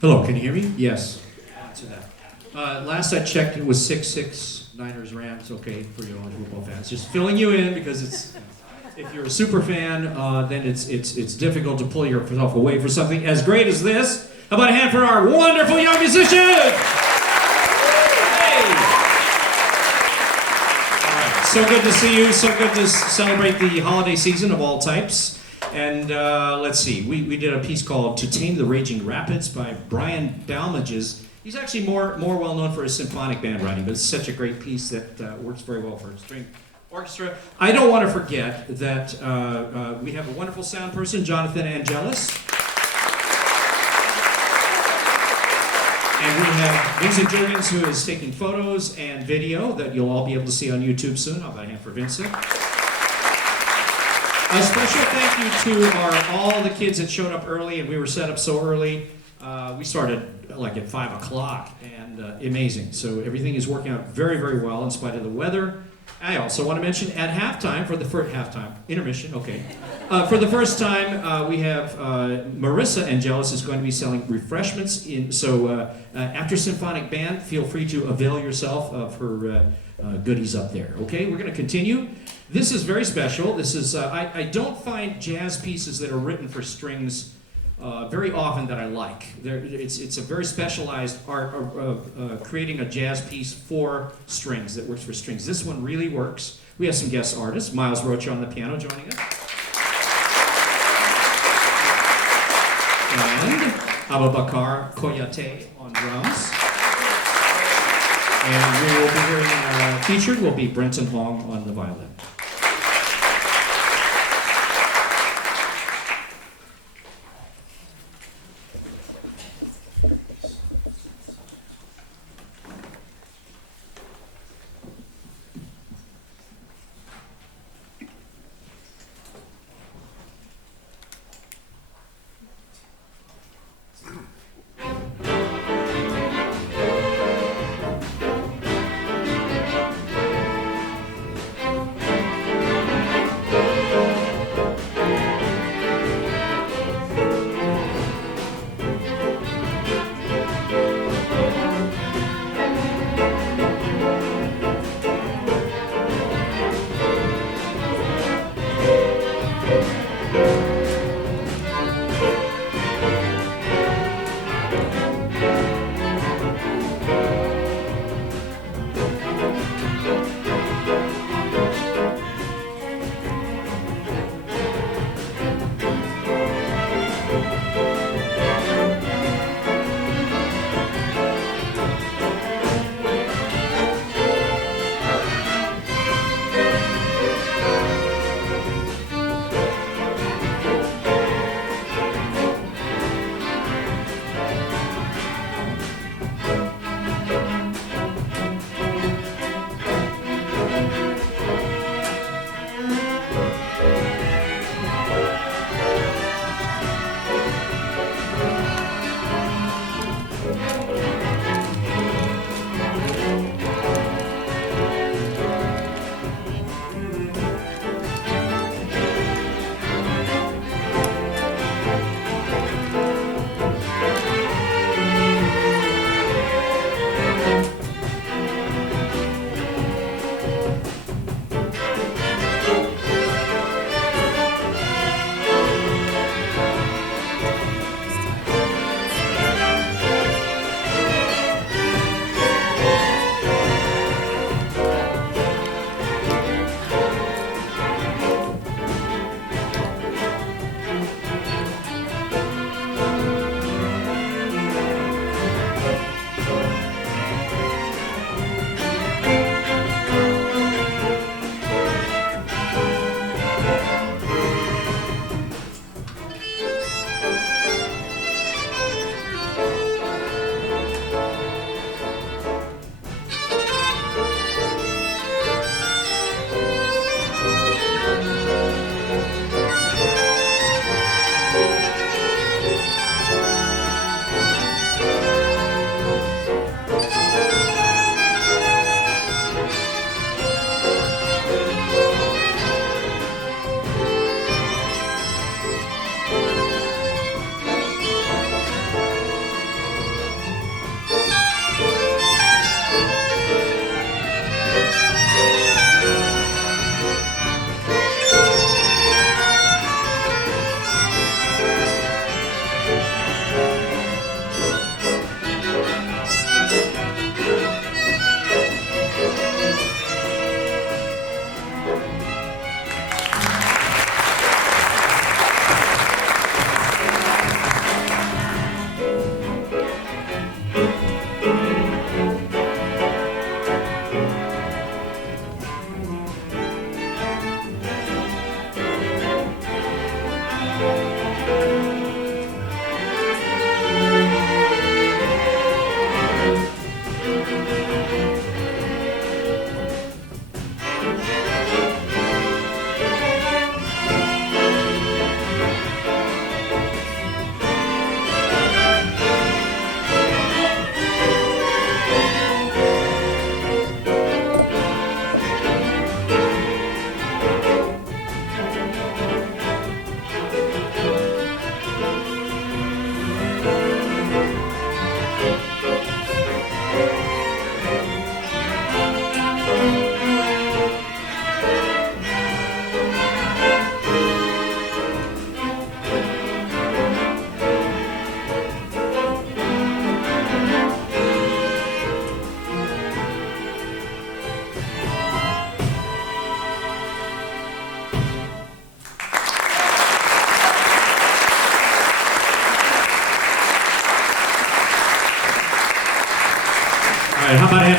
Hello, can you hear me? Yes. Answer that. Last I checked, it was 6-6 Niners Rams. Okay, for you all football fans. Just filling you in because it's if you're a super fan, then it's difficult to pull yourself away for something as great as this. How about a hand for our wonderful young musicians? Hey! All right, so good to see you. So good to celebrate the holiday season of all types. And let's see, we did a piece called "To Tame the Raging Rapids" by Brian Balmages. He's actually more well known for his symphonic band writing, but it's such a great piece that works very well for string orchestra. I don't want to forget that we have a wonderful sound person, Jonathan Angelis. And we have Vincent Jurgens, who is taking photos and video that you'll all be able to see on YouTube soon. I'll bet a hand for Vincent. A special thank you to all the kids that showed up early, and we were set up so early. We started like at 5 o'clock, and amazing. So everything is working out very, very well in spite of the weather. I also want to mention at halftime, for the first halftime, intermission, okay. For the first time, we have Marissa Angelis is going to be selling refreshments. After Symphonic Band, feel free to avail yourself of her goodies up there. Okay, we're going to continue. This is very special. This is I don't find jazz pieces that are written for strings very often that I like. It's a very specialized art of creating a jazz piece for strings that works for strings. This one really works. We have some guest artists. Miles Rocha on the piano joining us. And Abubakar Koyate on drums. And we will be hearing featured will be Brenton Hong on the violin.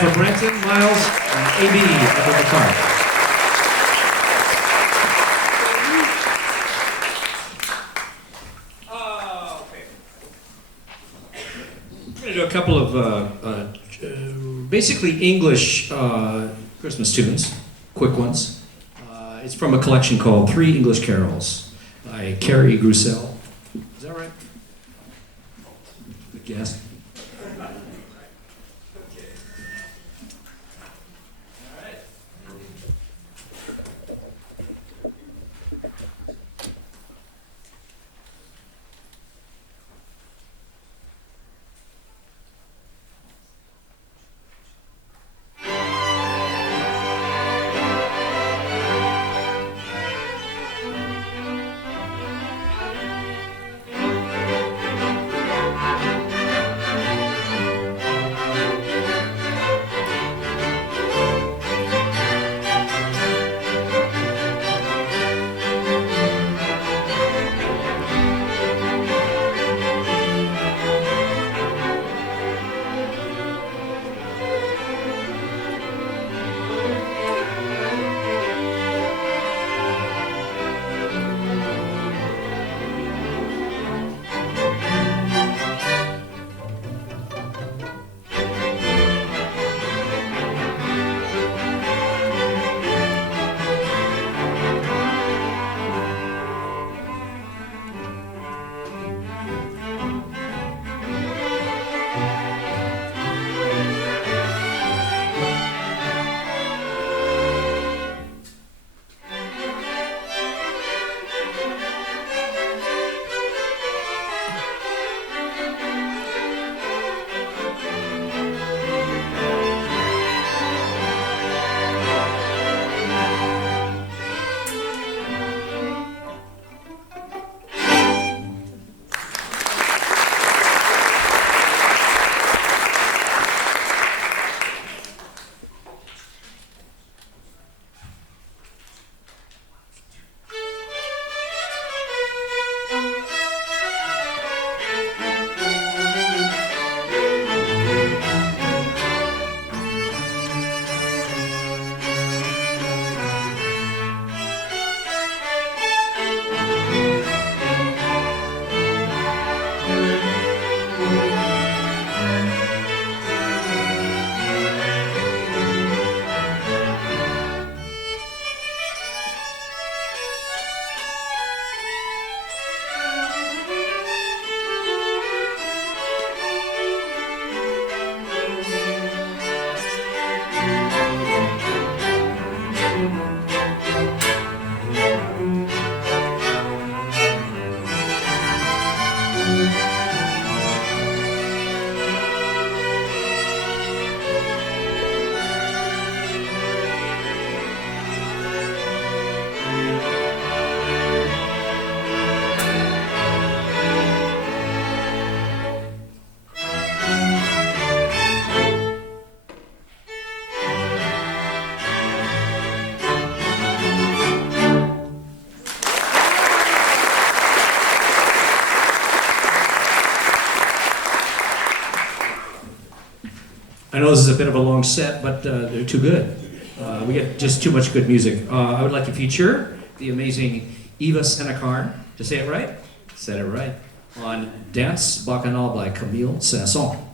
for Brenton, Miles, and AB up at the car. I'm going to do a couple of basically English Christmas tunes, quick ones. It's from a collection called Three English Carols by Carrie Grussell. Is that right? Good guess. I know this is a bit of a long set, but they're too good. We get just too much good music. I would like to feature the amazing Eva Senecarn, to say it right? Said it right. On Dance Bacchanal by Camille Saint-Saëns.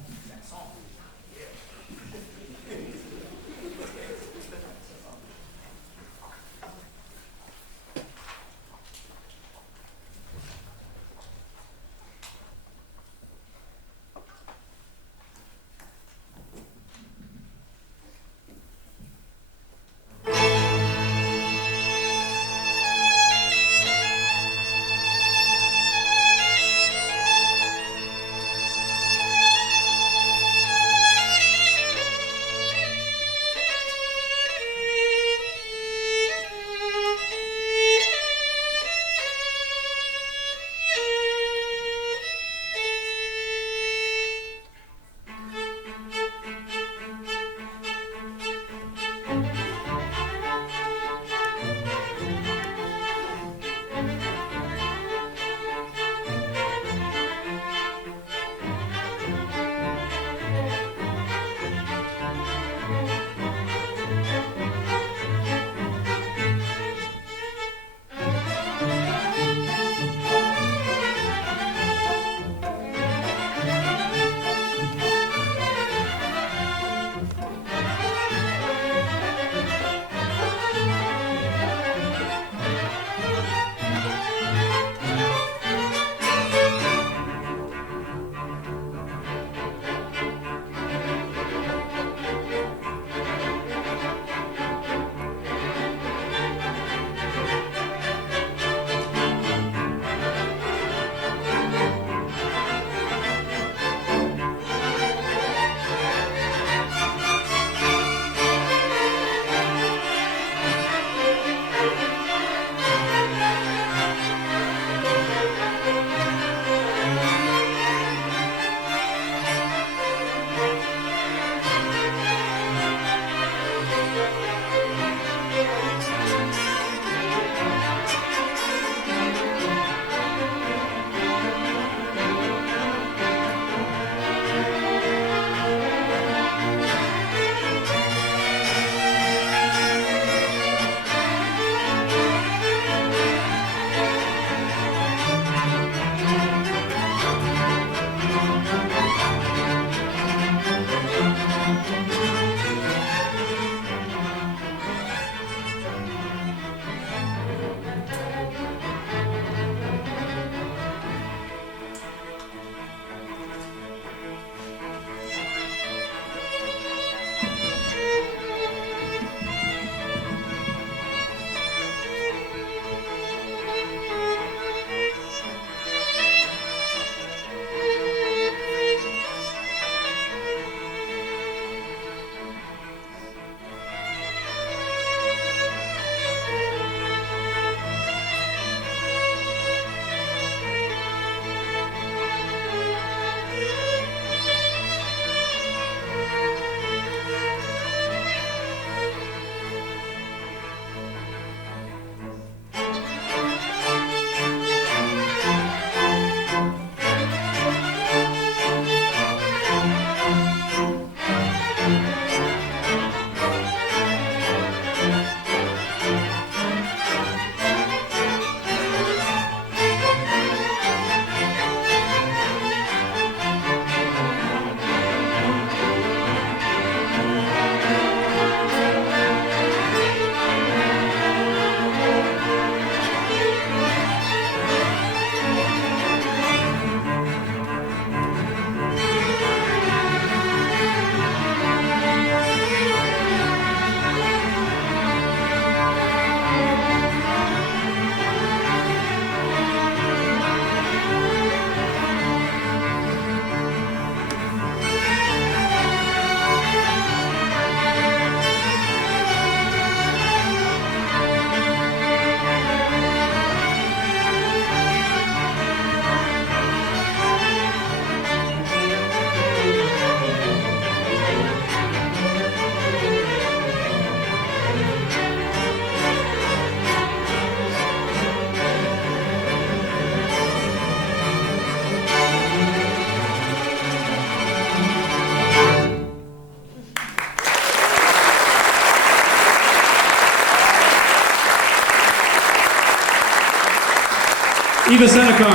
Eva Senecar.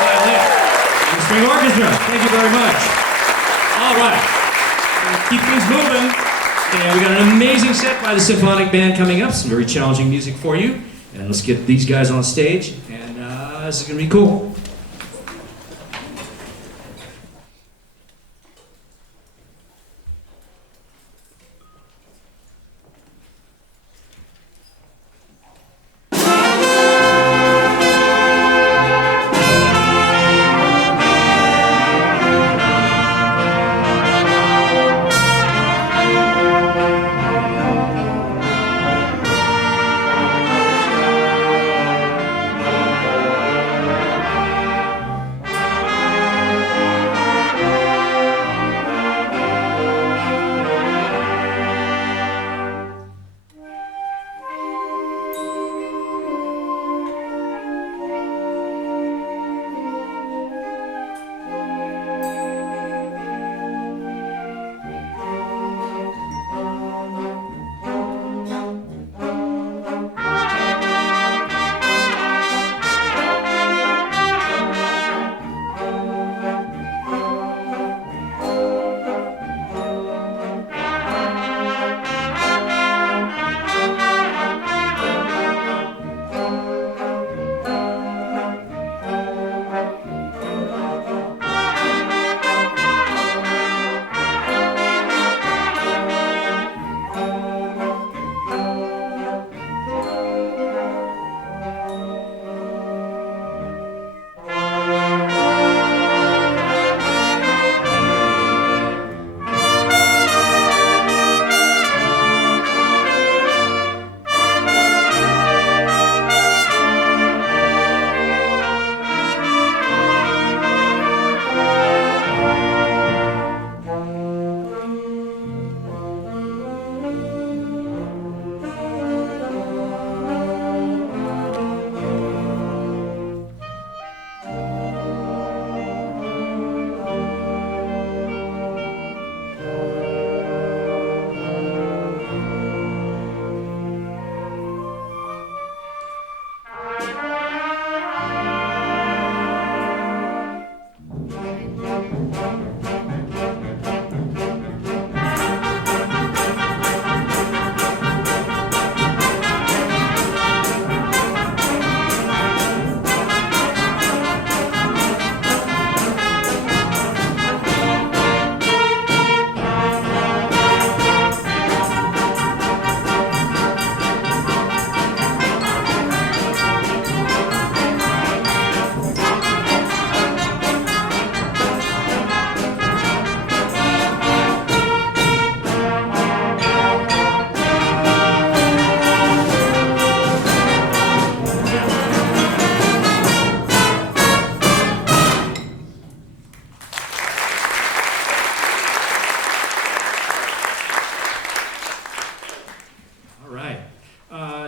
Violin. And String Orchestra. Thank you very much. All right. Keep things moving. And we got an amazing set by the Symphonic Band coming up. Some very challenging music for you. And let's get these guys on stage. And this is going to be cool.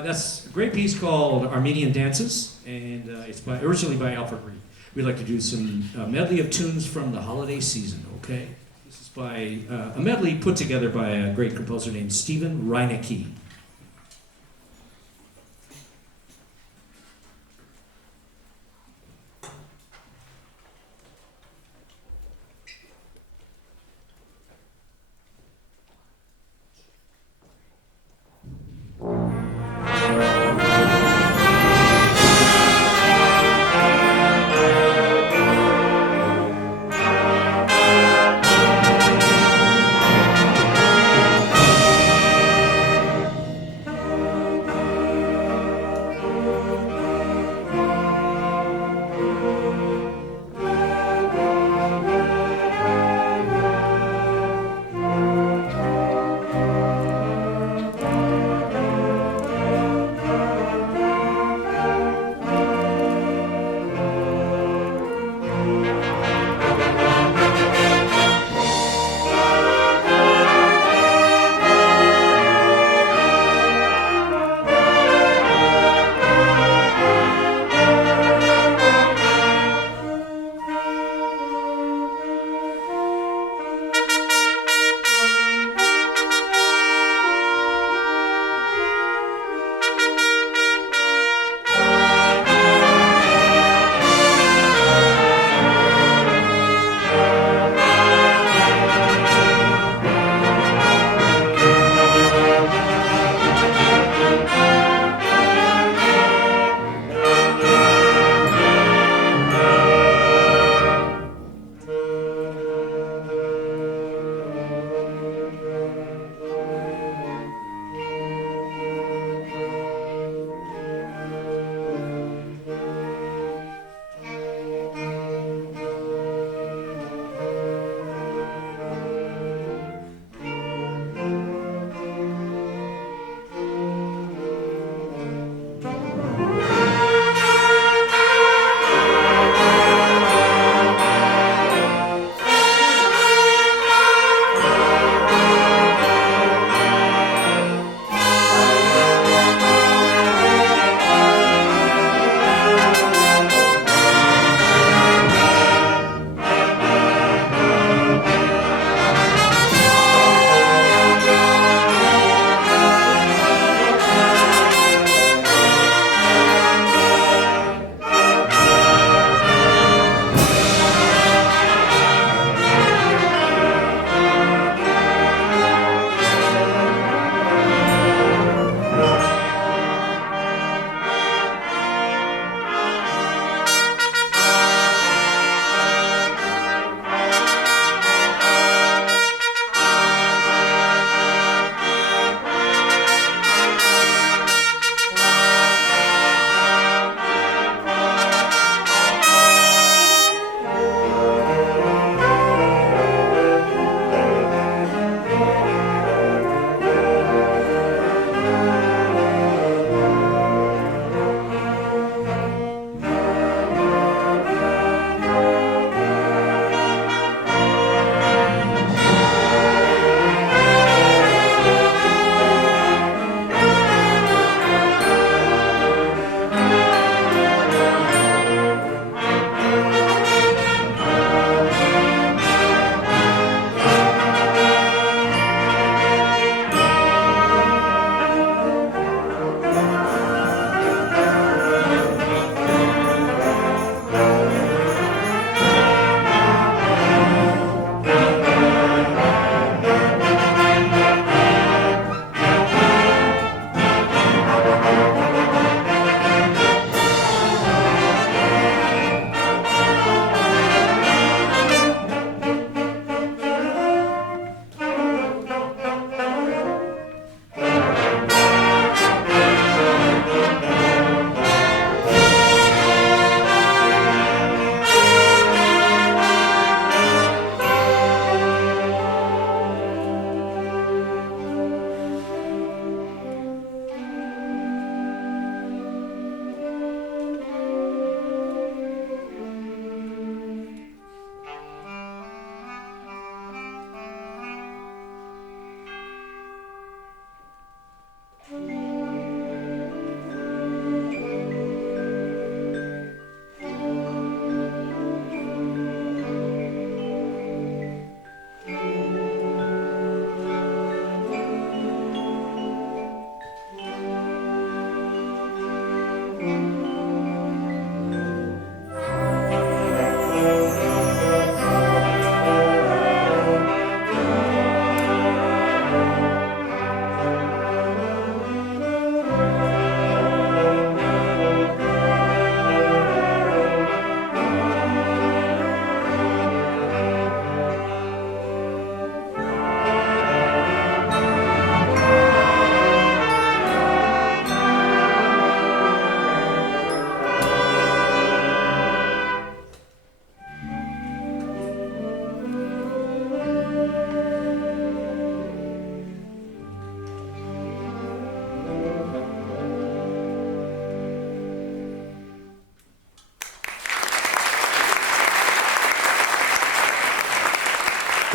That's a great piece called Armenian Dances, and it's originally by Alfred Reed. We'd like to do some medley of tunes from the holiday season, okay? This is by a medley put together by a great composer named Stephen Reinecke.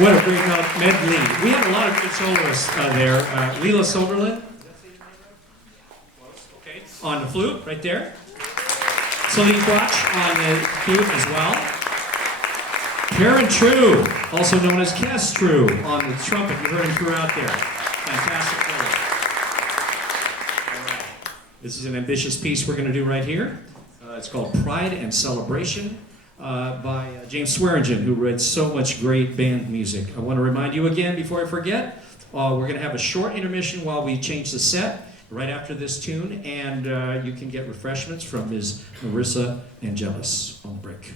What a great medley. We had a lot of good soloists there. Leela Soberlin. Okay. On the flute, right there. Celine Quach on the flute as well. Karen True, also known as Cass True, on the trumpet. You heard him throughout there. Fantastic player. All right. This is an ambitious piece we're going to do right here. It's called Pride and Celebration by James Swearingen, who wrote so much great band music. I want to remind you again, before I forget, we're going to have a short intermission while we change the set right after this tune, and you can get refreshments from Ms. Marissa Angelis on the break.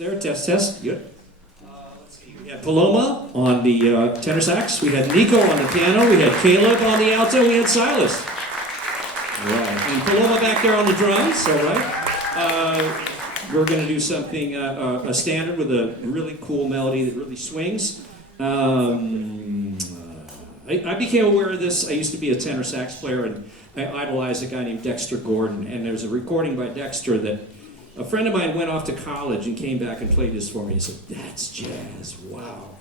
there, test, test, good. Let's see, we had Paloma on the tenor sax, we had Nico on the piano, we had Caleb on the alto, we had Silas. All right, and Paloma back there on the drums, all right. We're going to do something, a standard with a really cool melody that really swings. I became aware of this. I used to be a tenor sax player, and I idolized a guy named Dexter Gordon. And there's a recording by Dexter that a friend of mine went off to college and came back and played this for me. He said, "That's jazz, wow."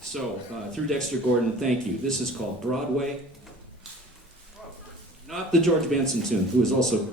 So, through Dexter Gordon, thank you. This is called Broadway. Not the George Benson tune, who is also...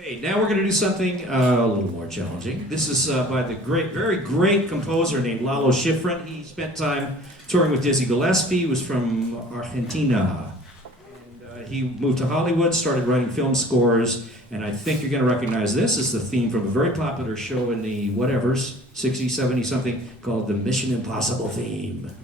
Okay, now we're going to do something a little more challenging. This is by the very great composer named Lalo Schifrin. He spent time touring with Dizzy Gillespie. He was from Argentina. And he moved to Hollywood, started writing film scores, and I think you're going to recognize this as the theme from a very popular show in the whatevers, 60s, 70s, something called the Mission Impossible theme.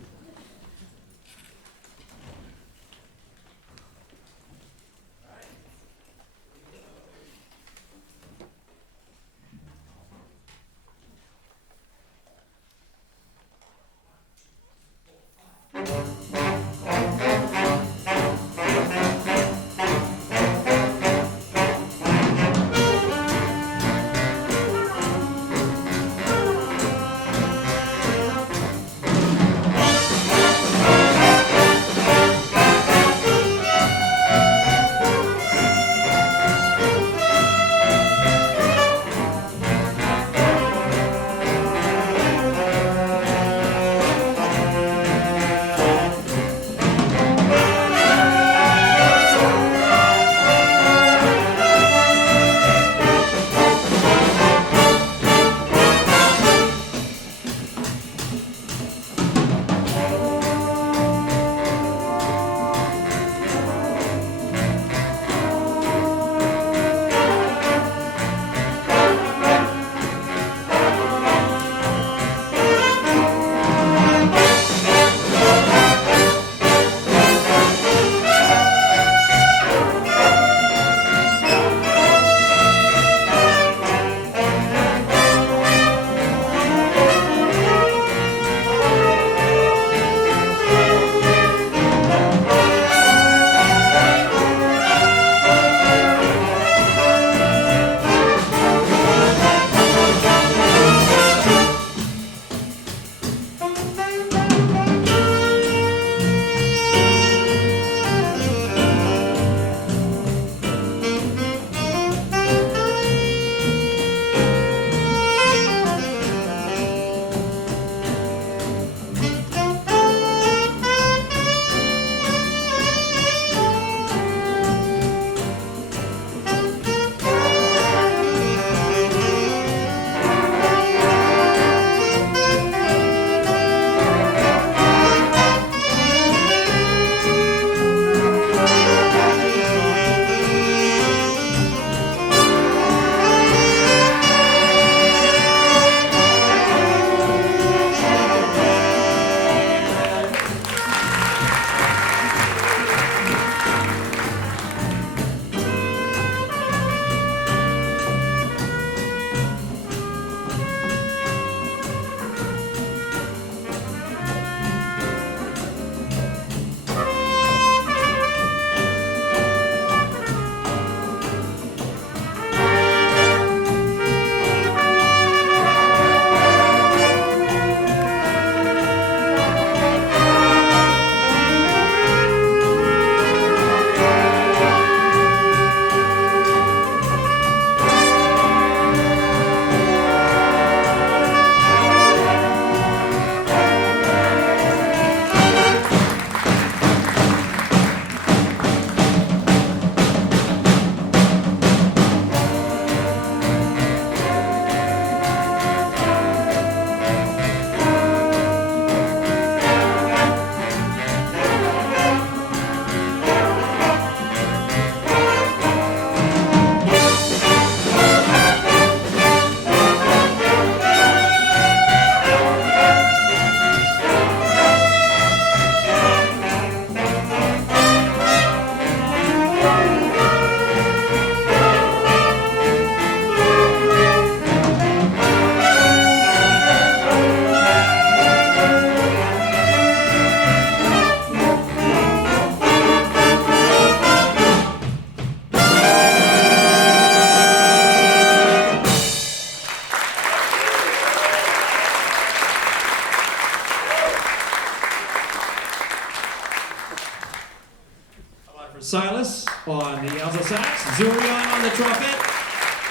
Silas on the alto sax, Zurion on the trumpet,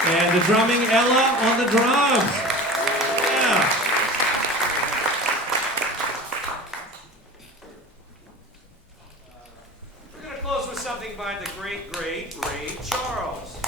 and the drumming Ella on the drums. Yeah. We're going to close with something by the great, great Ray Charles.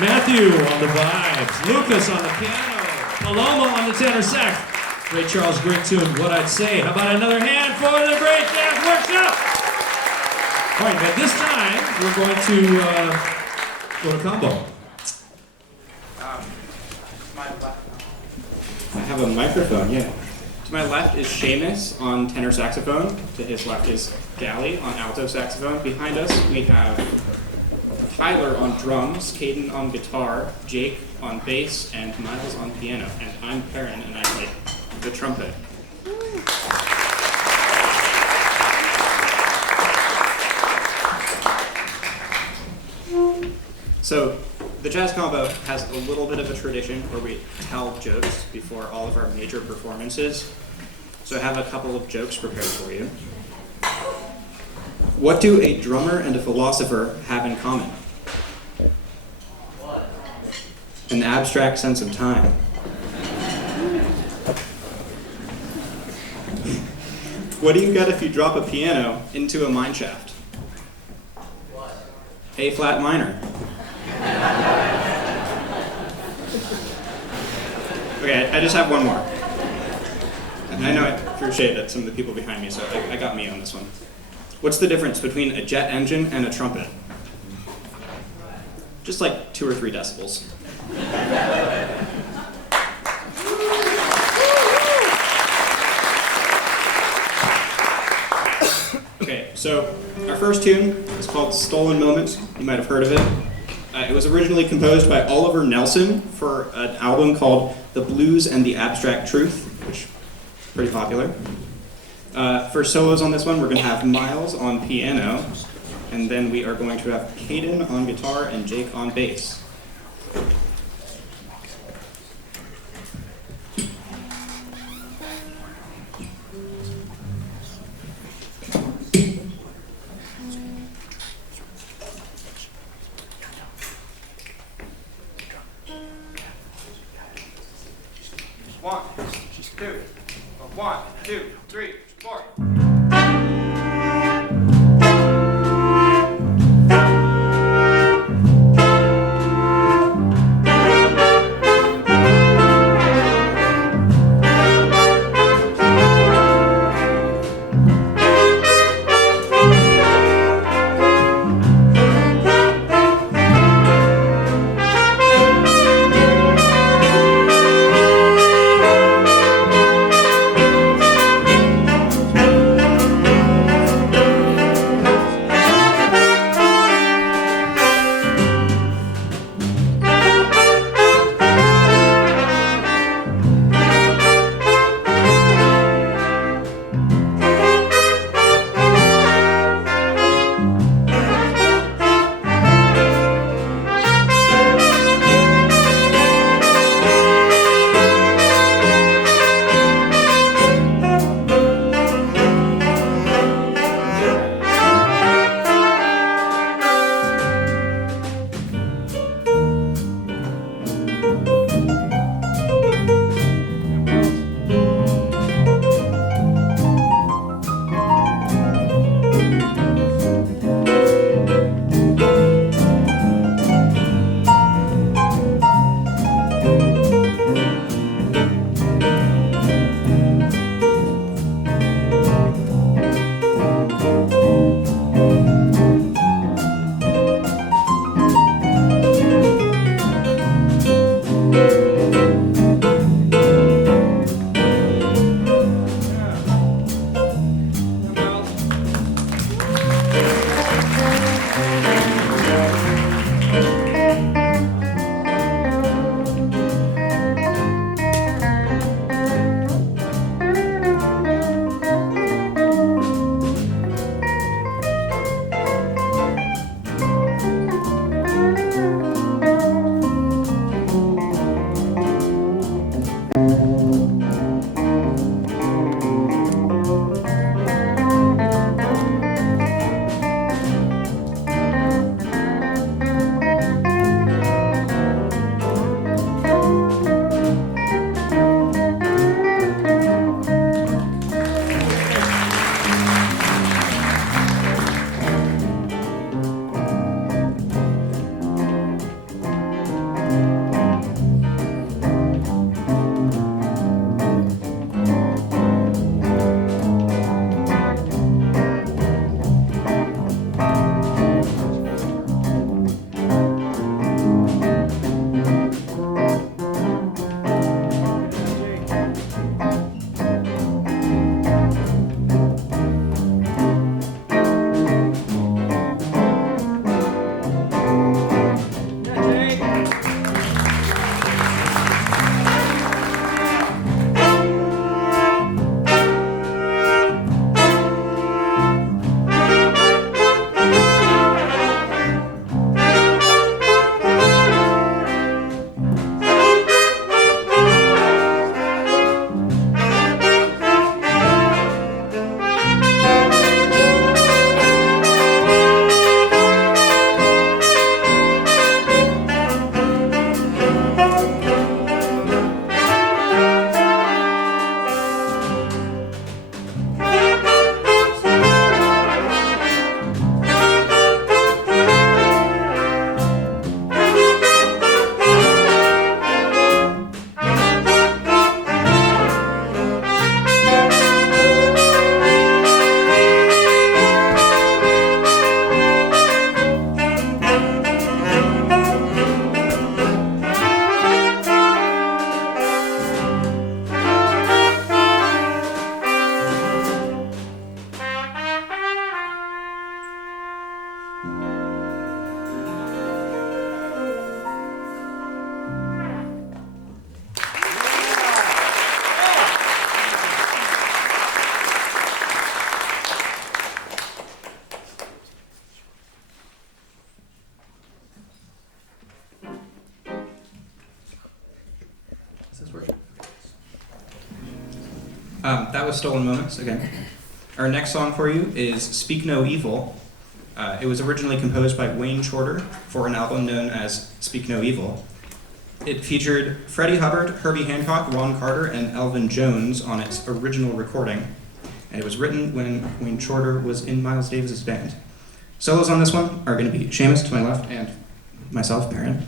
Matthew on the vibes, Lucas on the piano, Paloma on the tenor sax. Ray Charles, great tune, What I'd Say. How about another hand for the great jazz workshop? All right, but this time we're going to go to combo. I have a microphone, yeah. To my left is Seamus on tenor saxophone. To his left is Gally on alto saxophone. Behind us we have Tyler on drums, Caden on guitar, Jake on bass, and Miles on piano. And I'm Perrin, and I play the trumpet. So the Jazz Combo has a little bit of a tradition where we tell jokes before all of our major performances. So I have a couple of jokes prepared for you. What do a drummer and a philosopher have in common? An abstract sense of time. What do you get if you drop a piano into a mine shaft? A flat minor. Okay, I just have one more. And I know I threw shade at some of the people behind me, so I got me on this one. What's the difference between a jet engine and a trumpet? Just like 2 or 3 decibels. Okay, so our first tune is called Stolen Moments. You might have heard of it. It was originally composed by Oliver Nelson for an album called The Blues and the Abstract Truth, which is pretty popular. For solos on this one, we're going to have Miles on piano, and then we are going to have Caden on guitar and Jake on bass. One, two, three, four. That was Stolen Moments again. Our next song for you is Speak No Evil. It was originally composed by Wayne Shorter for an album known as Speak No Evil. It featured Freddie Hubbard, Herbie Hancock, Ron Carter, and Elvin Jones on its original recording. And it was written when Wayne Shorter was in Miles Davis's band. Solos on this one are going to be Seamus to my left and myself, Perrin.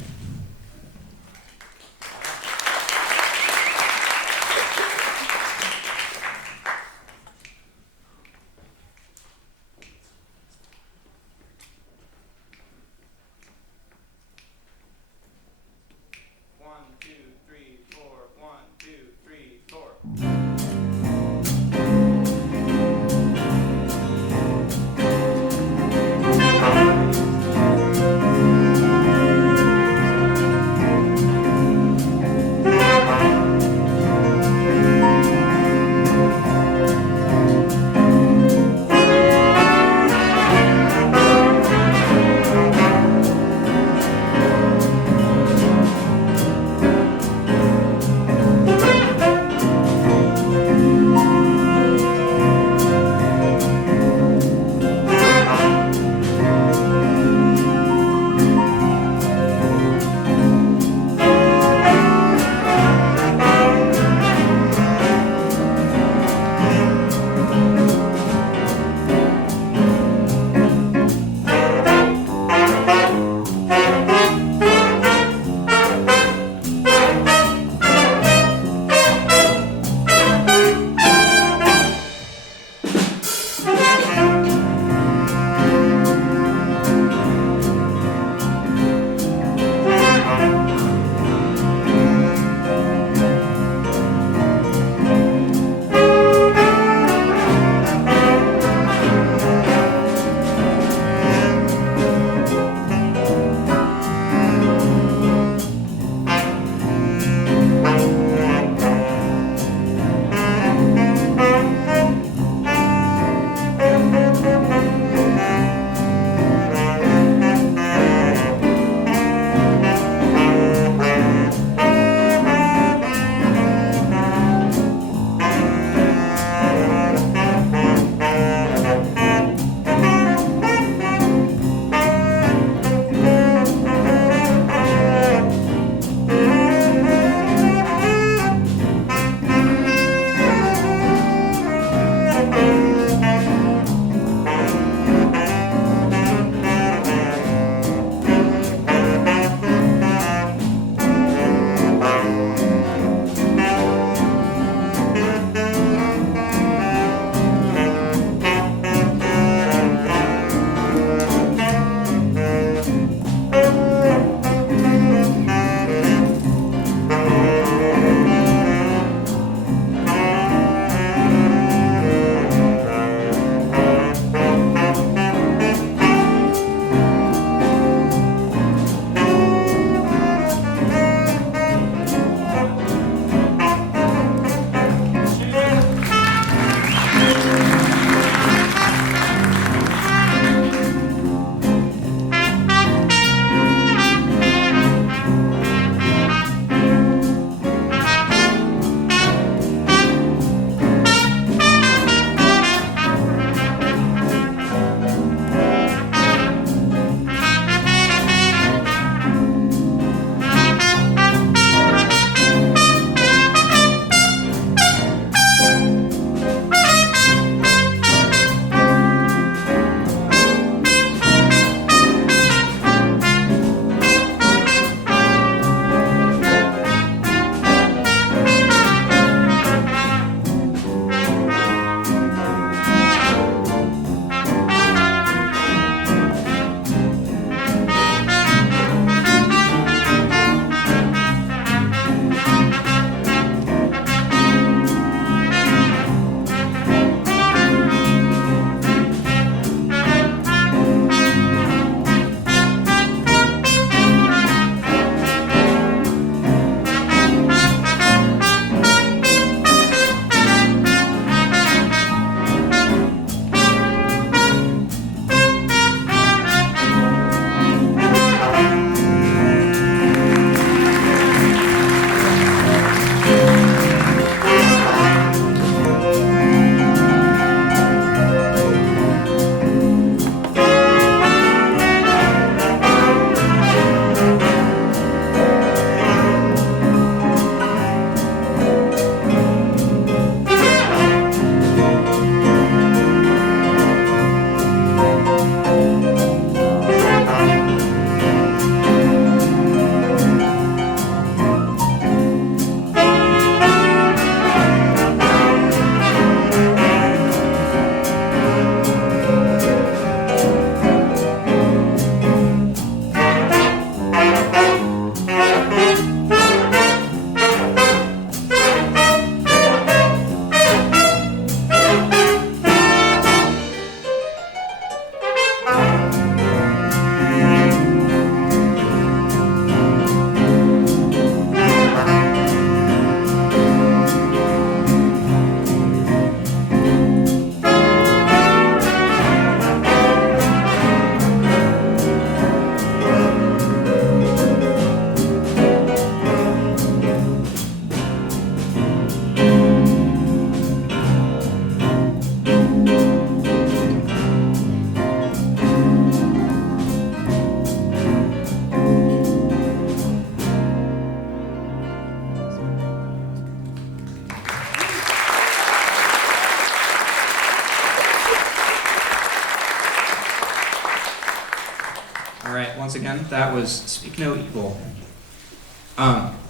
once again. That was Speak No Evil.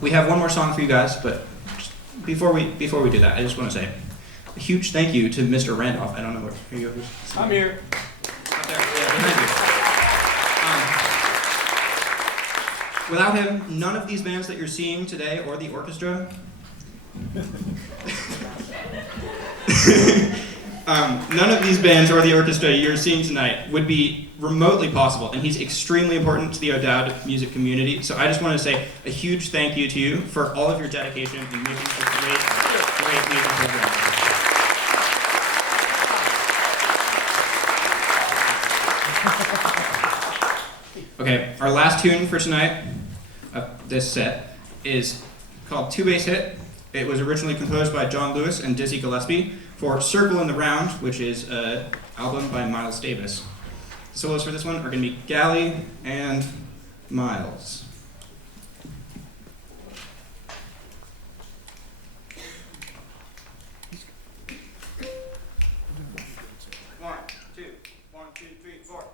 We have one more song for you guys, but just before we do that, I just want to say a huge thank you to Mr. Randolph. I don't know where are you. I'm here. Up there, yeah, behind you. Without him, none of these bands that you're seeing today, or the orchestra, none of these bands or the orchestra you're seeing tonight would be remotely possible, and he's extremely important to the O'Dowd music community. So I just want to say a huge thank you to you for all of your dedication in making this great music program. Okay, our last tune for tonight, this set, is called Two Bass Hit. It was originally composed by John Lewis and Dizzy Gillespie for Circle in the Round, which is an album by Miles Davis. The solos for this one are going to be Gally and Miles. 1, 2, 1, 2, 3, 4.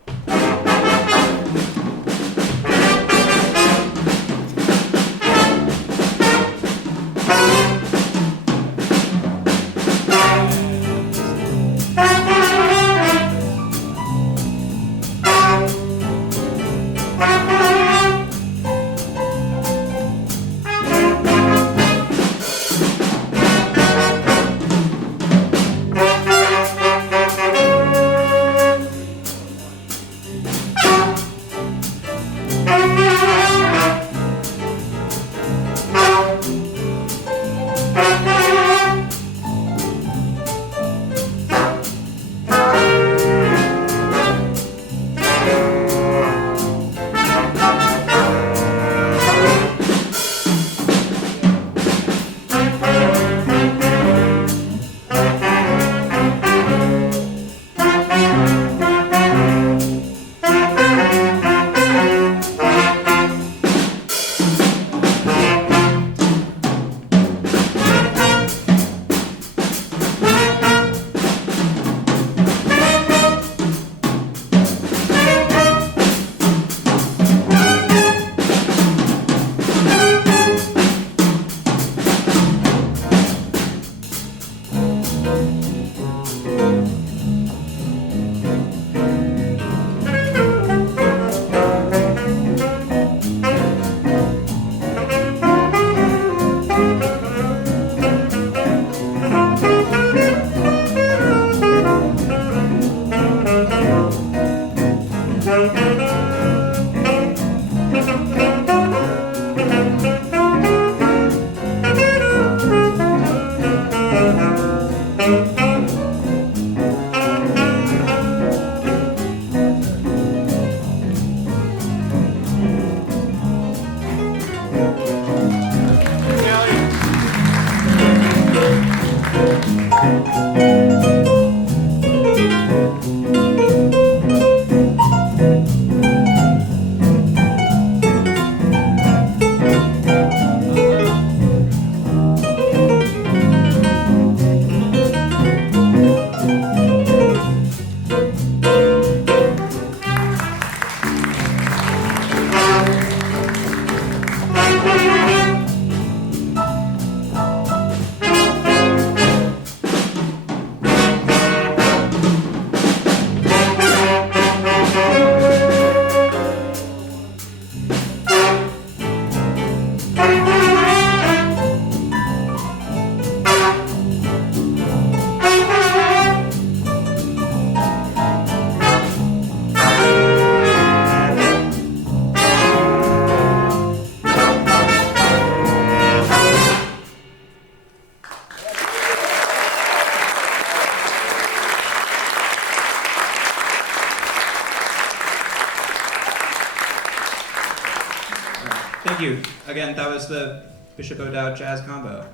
Thank you. Again, that was the Bishop O'Dowd Jazz Combo.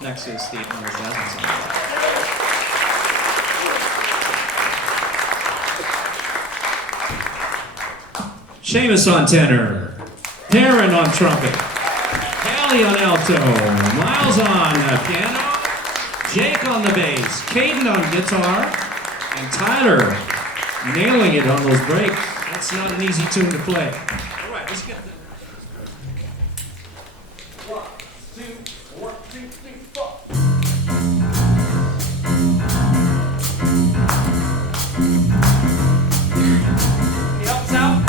Next is the Honors Jazz Ensemble. Seamus on tenor, Darren on trumpet, Callie on alto, Miles on piano, Jake on the bass, Caden on guitar, and Tyler nailing it on those breaks. That's not an easy tune to play. All right, let's get there. 1, 2, 1, 2, 3, 4. Can you help us out?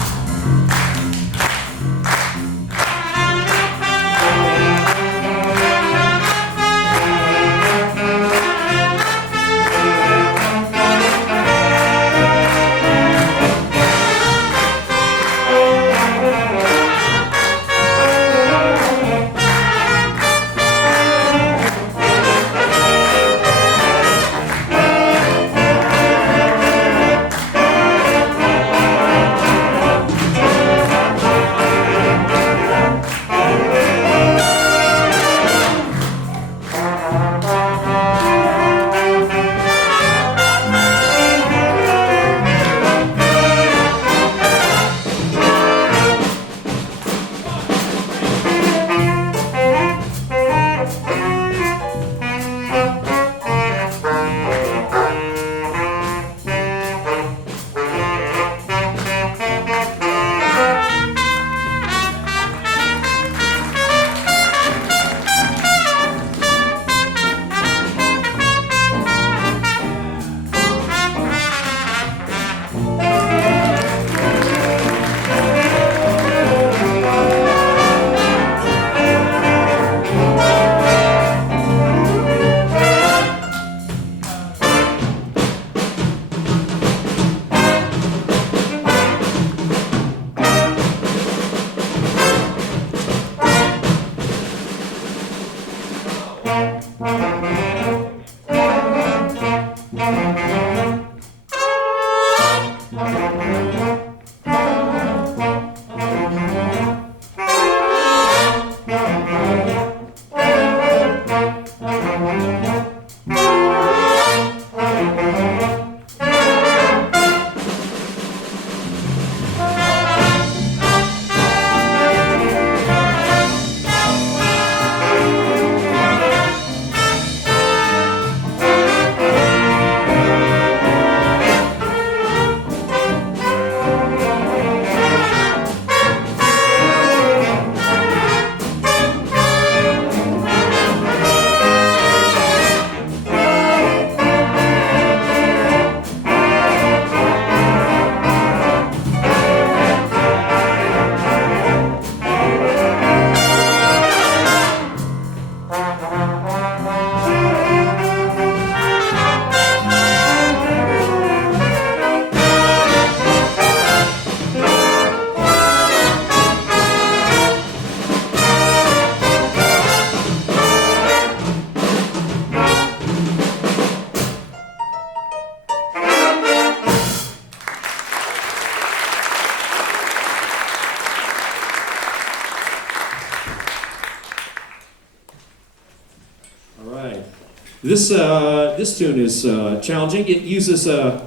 This tune is challenging. It uses an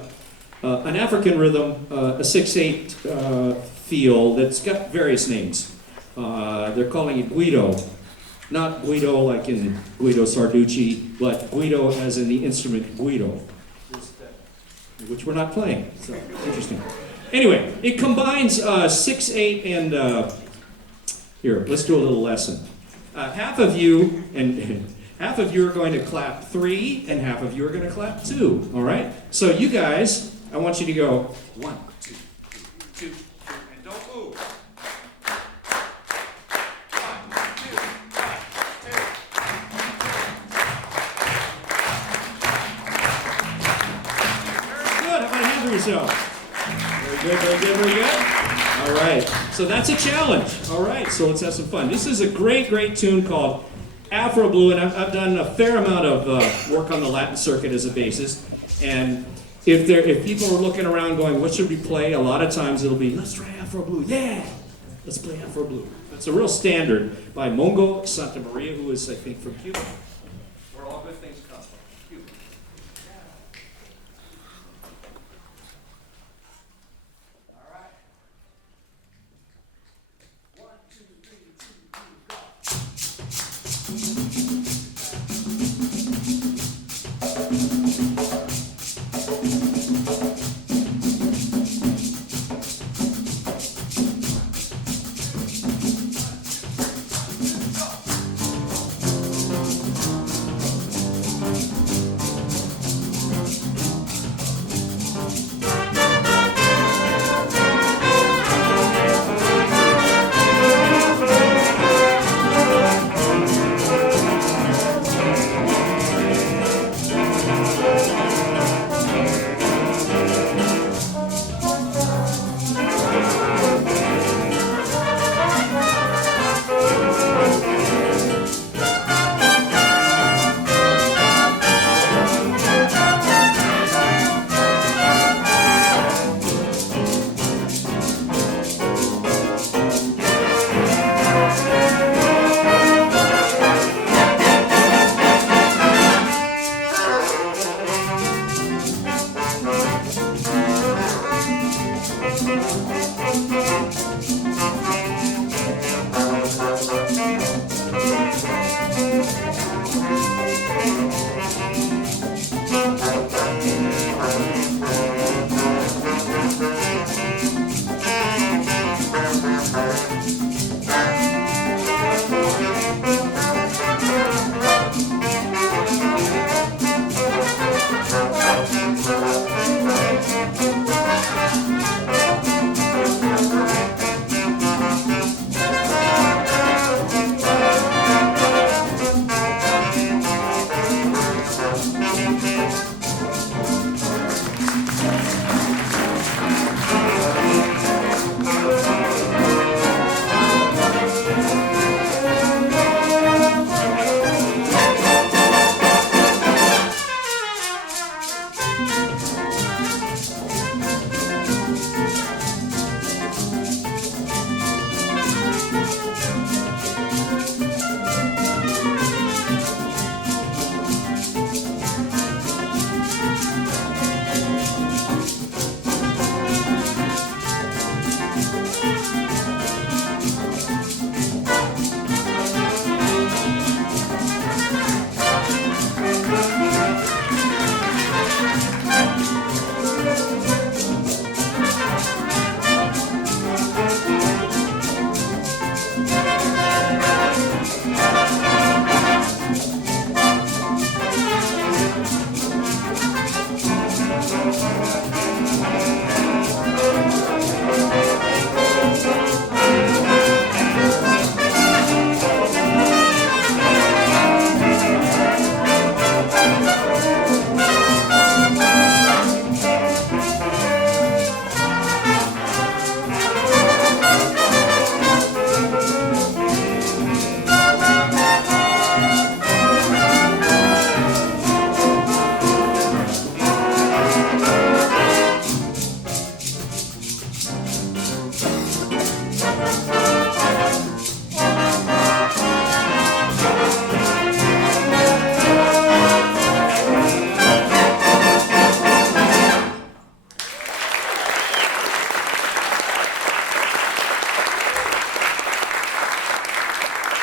African rhythm, a 6/8 feel that's got various names. They're calling it Guido. Not Guido like in Guido Sarducci, but Guido as in the instrument Guido, which we're not playing. So, interesting. Anyway, it combines 6/8 and, here, let's do a little lesson. Half of you are going to clap 3, and half of you are going to clap 2, all right? So you guys, I want you to go 1, 2, 2, 2, and don't move. 1, 2, 1, 2. Very good. How about a hand for yourself? Very good, very good, very good. All right. So that's a challenge. All right. So let's have some fun. This is a great, great tune called Afro Blue, and I've done a fair amount of work on the Latin circuit as a bassist. And if people are looking around going, what should we play? A lot of times it'll be, let's try Afro Blue. Yeah, let's play Afro Blue. It's a real standard by Mongo Santa Maria, who is, I think, from Cuba. Where all good things come from. Cuba. All right. 1, 2, 3, 2, 2, go.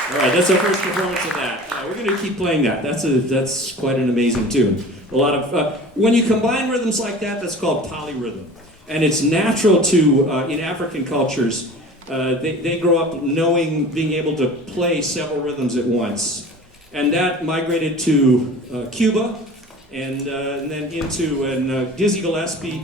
All right, that's our first performance of that. We're going to keep playing that. That's quite an amazing tune. A lot of when you combine rhythms like that, that's called polyrhythm, and it's natural to in African cultures. They grow up knowing, being able to play several rhythms at once, and that migrated to Cuba, and then into Dizzy Gillespie.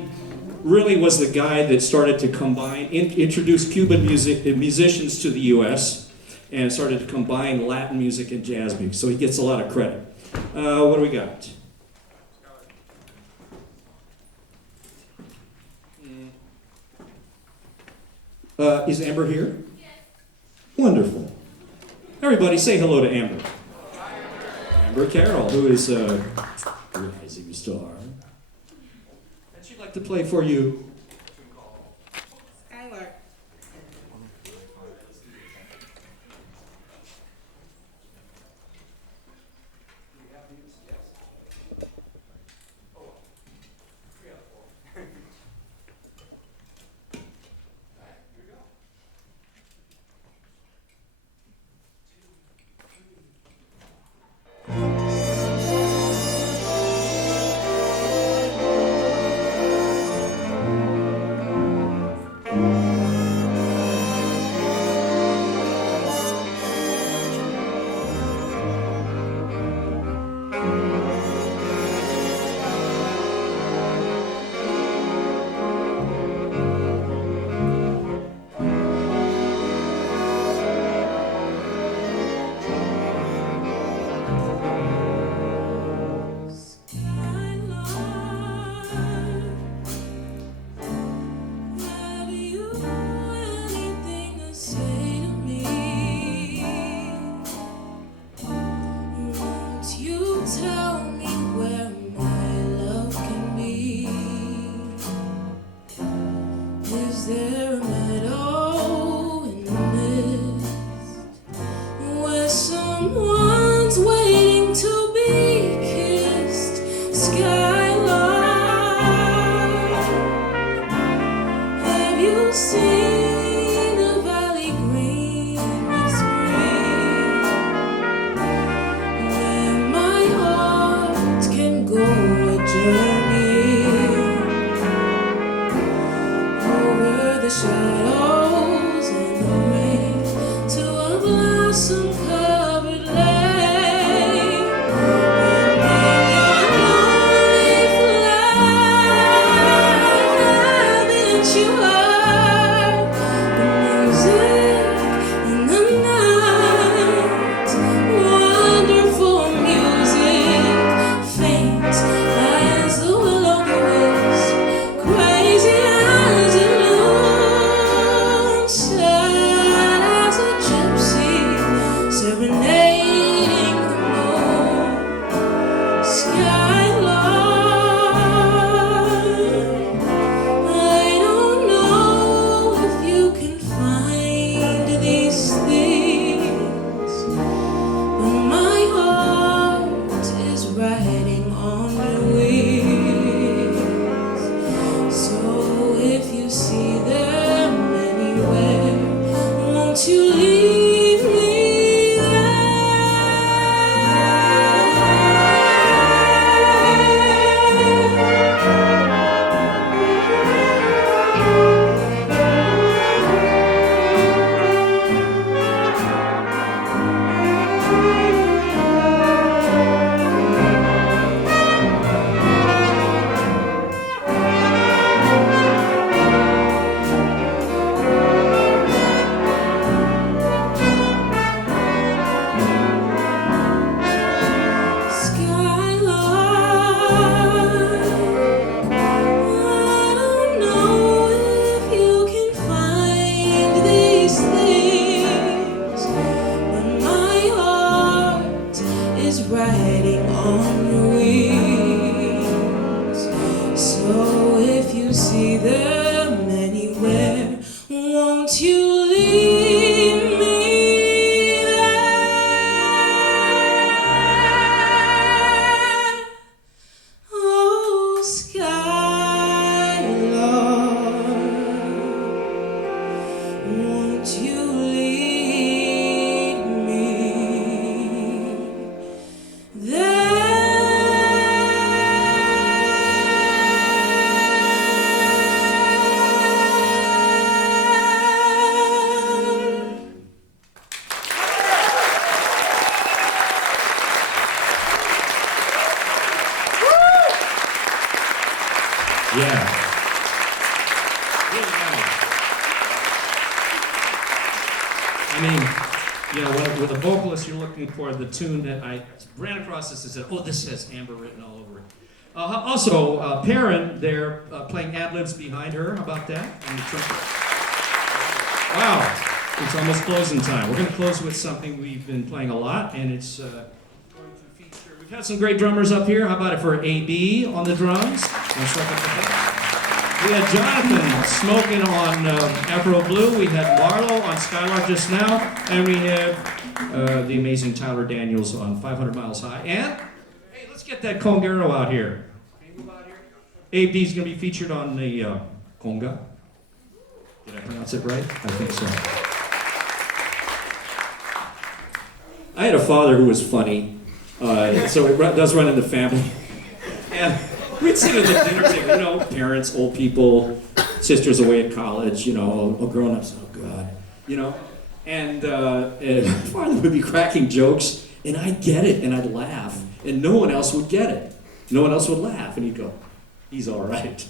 Really was the guy that started to combine, introduce Cuban musicians to the U.S. and started to combine Latin music and jazz music. So he gets a lot of credit. What do we got? Is Amber here? Yes. Wonderful. Everybody say hello to Amber. Amber Carroll, who is a rising star. And she'd like to play for you. Skylar. So if you see them anywhere, won't you lead me there? Oh, Skylord, won't you lead me there? Yeah. Really nice. I mean, you know, with a vocalist, you're looking for the tune that I ran across this and said, oh, this has Amber written all over it. Also, Perrin, they're playing ad-libs behind her. How about that? On the trumpet. Wow. It's almost closing time. We're going to close with something we've been playing a lot, and it's going to feature... We've had some great drummers up here. How about it for AB on the drums? We had Jonathan smoking on Afro Blue. We had Marlo on Skylord just now. And we have the amazing Tyler Daniels on 500 Miles High. And, hey, let's get that congero out here. Can you move out here? AB's going to be featured on the conga. Did I pronounce it right? I think so. I had a father who was funny. So it does run in the family. And we'd sit at the dinner table, you know, parents, old people, sisters away at college, you know, all grown-ups, oh God, you know. And my father would be cracking jokes, and I'd get it, and I'd laugh, and no one else would get it. No one else would laugh, and he'd go, he's all right.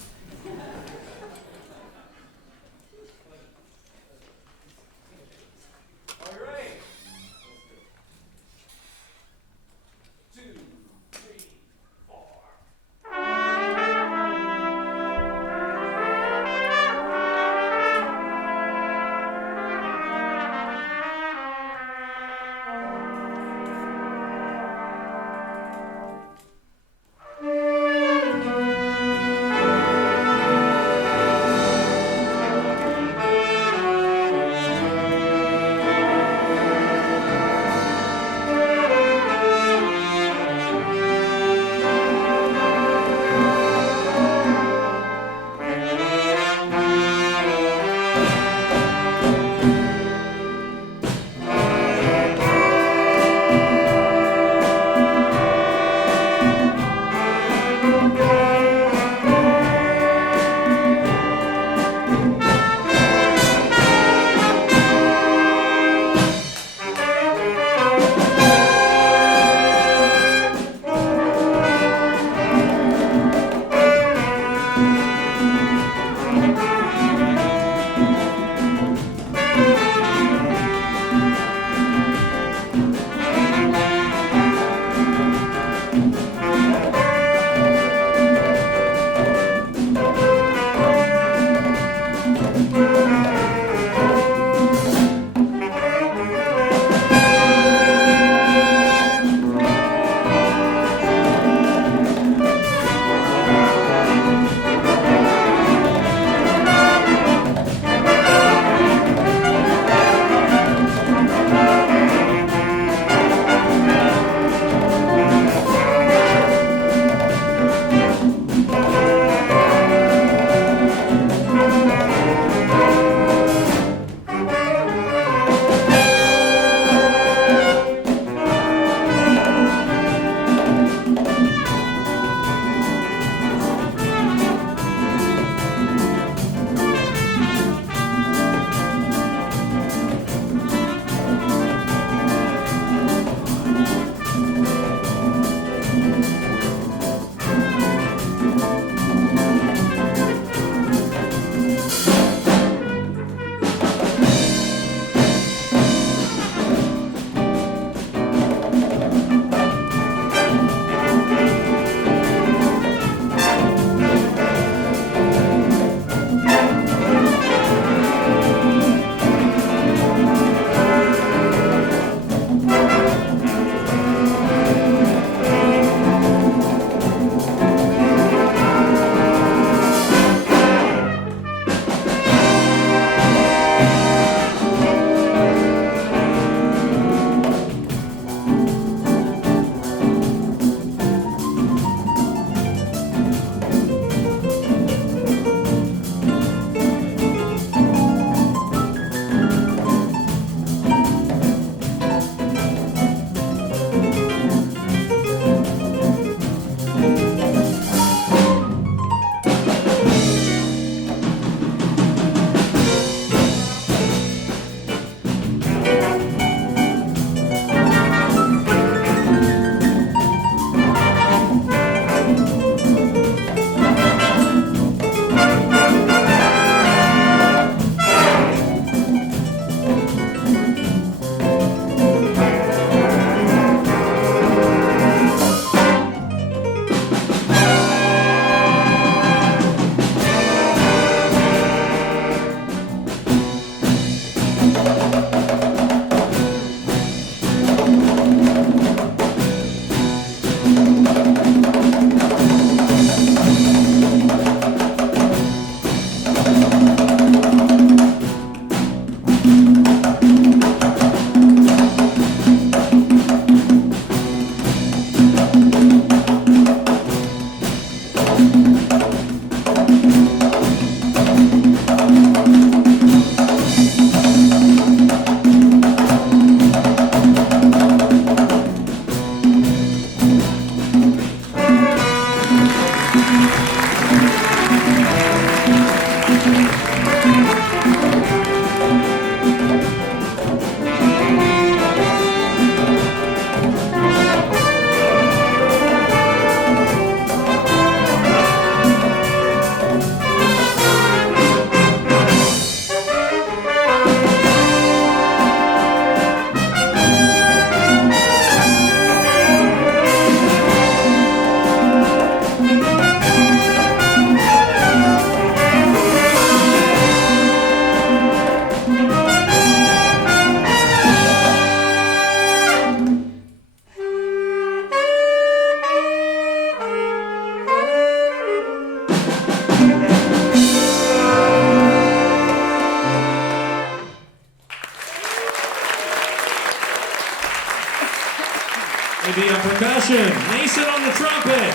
Maybe a percussion. Mason on the trumpet.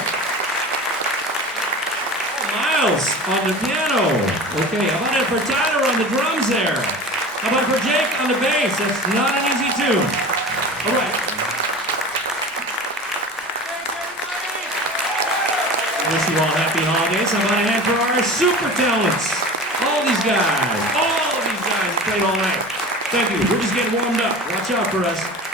Miles on the piano. Okay, how about it for Tyler on the drums there? How about for Jake on the bass? That's not an easy tune. All right. Wish you all happy holidays. How about a hand for our super talents? All of these guys played all night. Thank you. We're just getting warmed up. Watch out for us.